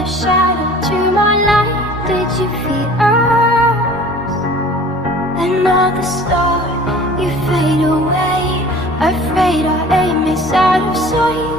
another shadow to my light. Did you feel us? Another star, you fade away. Afraid our aim is out of sight.